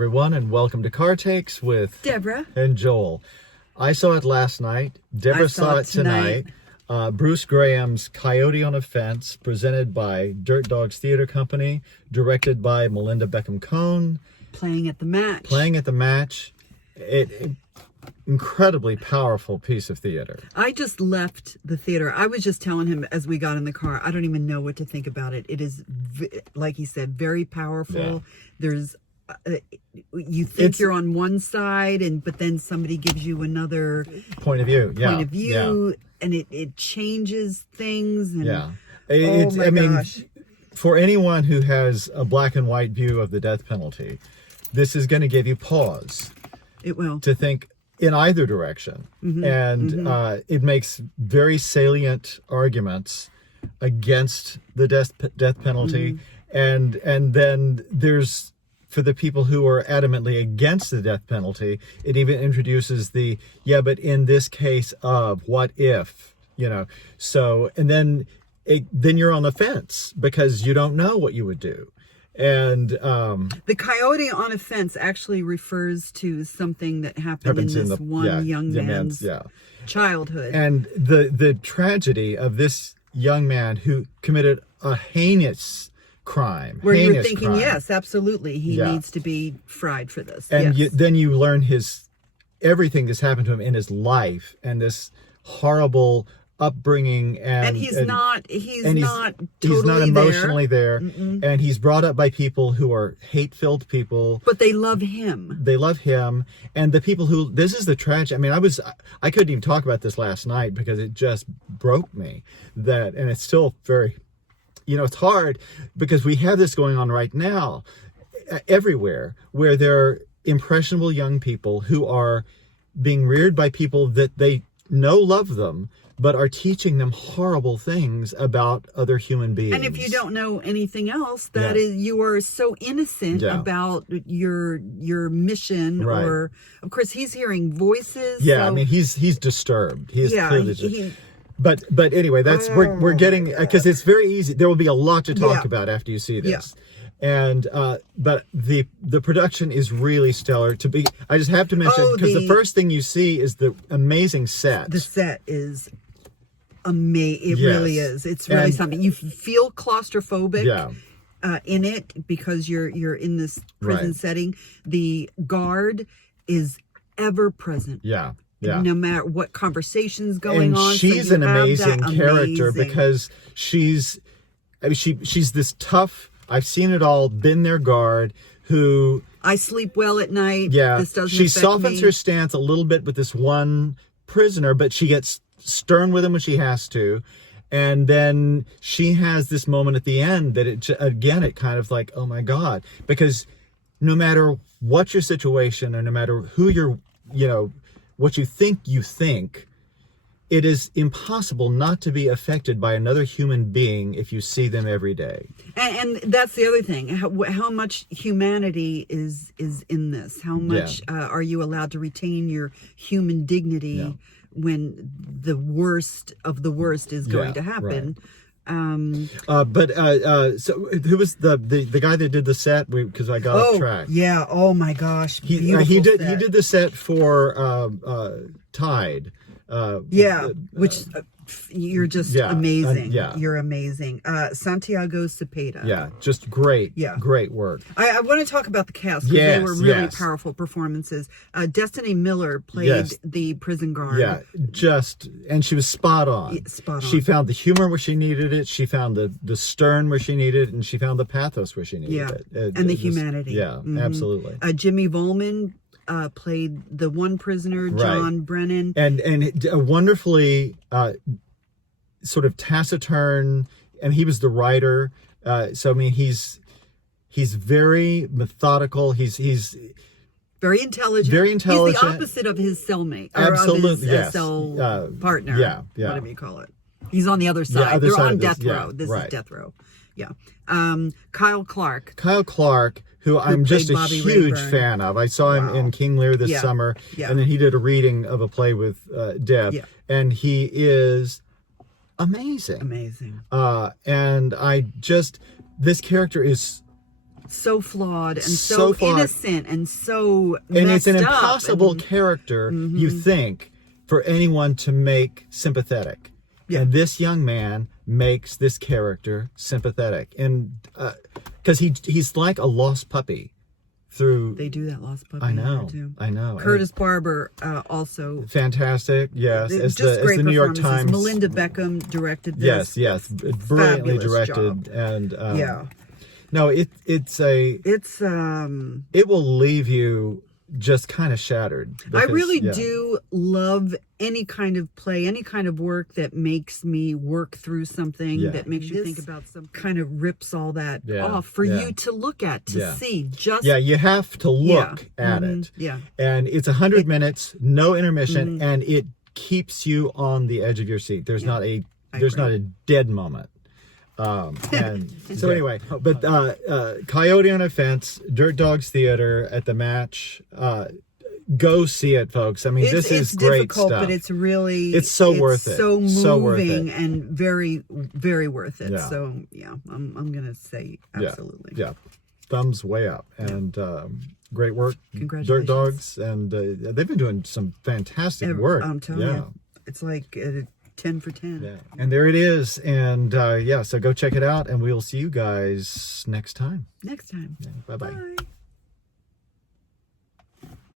everyone, and welcome to Car Takes with Deborah and Joel. I saw it last night. Deborah saw it tonight. Bruce Graham's Coyote on a Fence, presented by Dirt Dogs Theater Company, directed by Malinda Beckham-Cone. Playing at the match. Incredibly powerful piece of theater. I just left the theater. I was just telling him as we got in the car, I don't even know what to think about it. It is, like he said, very powerful. Yeah. There's, you think you're on one side, but then somebody gives you another point of view. And it changes things. And, gosh. For anyone who has a black and white view of the death penalty, this is going to give you pause. It will. To think in either direction. It makes very salient arguments against the death penalty. And then there's, for the people who are adamantly against the death penalty, it even introduces but in this case of what if, so, and then you're on the fence because you don't know what you would do. And the Coyote on a Fence actually refers to something that happened in this young man's childhood. And the tragedy of this young man who committed a heinous crime. Where you're thinking, yes, absolutely, he needs to be fried for this. And then you learn everything that's happened to him in his life and this horrible upbringing, and he's not emotionally there. And he's brought up by people who are hate-filled people, but they love him. And the people who, this is the tragedy. I mean, I couldn't even talk about this last night because it just broke me, and it's still very, it's hard because we have this going on right now everywhere, where there are impressionable young people who are being reared by people that they know love them, but are teaching them horrible things about other human beings. And if you don't know anything else, that is, you are so innocent about your mission. Right. Or, of course, he's hearing voices. Yeah, so, I mean, he's disturbed. He is clearly disturbed. But anyway, that's we're getting, because it's very easy. There will be a lot to talk about after you see this. And but the production is really stellar. I just have to mention, because the first thing you see is the amazing set. The set is amazing. It really is. It's really something. You feel claustrophobic in it because you're in this prison setting. The guard is ever present. Yeah. No matter what conversation's going on. She's an amazing character because she's this tough, I've seen it all, been their guard, who... I sleep well at night. Yeah. This doesn't she affect softens me. her stance a little bit with this one prisoner, but she gets stern with him when she has to. And then she has this moment at the end that it kind of like, oh my God. Because no matter what your situation, or no matter who you're, what you think, it is impossible not to be affected by another human being if you see them every day. And that's the other thing. How much humanity is in this? How much are you allowed to retain your human dignity when the worst of the worst is going to happen? Right. So who was the guy that did the set? Because I got off track. Yeah. Oh my gosh. He did the set for Tide. Which you're just amazing. You're amazing. Santiago Cepeda. Yeah, just great. Yeah, great work. I want to talk about the cast because they were really powerful performances. Destiny Miller played the prison guard. Yeah, and she was spot on. Yeah, spot on. She found the humor where she needed it. She found the stern where she needed it, and she found the pathos where she needed it. And the humanity. Yeah, absolutely. Jimmy Volman played the one prisoner, John Brennan, and a wonderfully sort of taciturn, and he was the writer. So I mean, he's very methodical. He's very intelligent. He's the opposite of his cellmate. Absolutely, of his, cell partner. Yeah, whatever you call it. He's on the other side. They're on death row. This is death row. Yeah. Kyle Clark, who I'm just a huge fan of. I saw him in King Lear this summer, and then he did a reading of a play with Deb, and he is amazing. Amazing. And this character is so flawed and so innocent and so messed and it's an up impossible character, you think, for anyone to make sympathetic. Yeah. And this young man makes this character sympathetic, and because he's like a lost puppy. They do that lost puppy. I know. Too. I know. Curtis Barber also fantastic. Yes, as the New York Times. Melinda Beckham directed this. Yes, brilliantly directed, job. And no, it will leave you just kind of shattered. Because, I really do love any kind of play, any kind of work that makes me work through something, that makes you think about some kind of rips all that off for you to look at, to see. Just you have to look at it. Yeah. And it's 100 minutes, no intermission, and it keeps you on the edge of your seat. There's not a dead moment. And so anyway, but Coyote on a Fence, Dirt Dogs Theater at the Match. Go see it, folks. I mean, this is great difficult, stuff. But it's really worth it. So moving worth it. and very, very worth it. Yeah. So I'm gonna say absolutely. Yeah. Thumbs way up, and great work, Congratulations. Dirt Dogs, and they've been doing some fantastic work. I'm telling you, it's like 10 for 10. Yeah. And there it is, and so go check it out, and we'll see you guys next time. Bye-bye. Bye.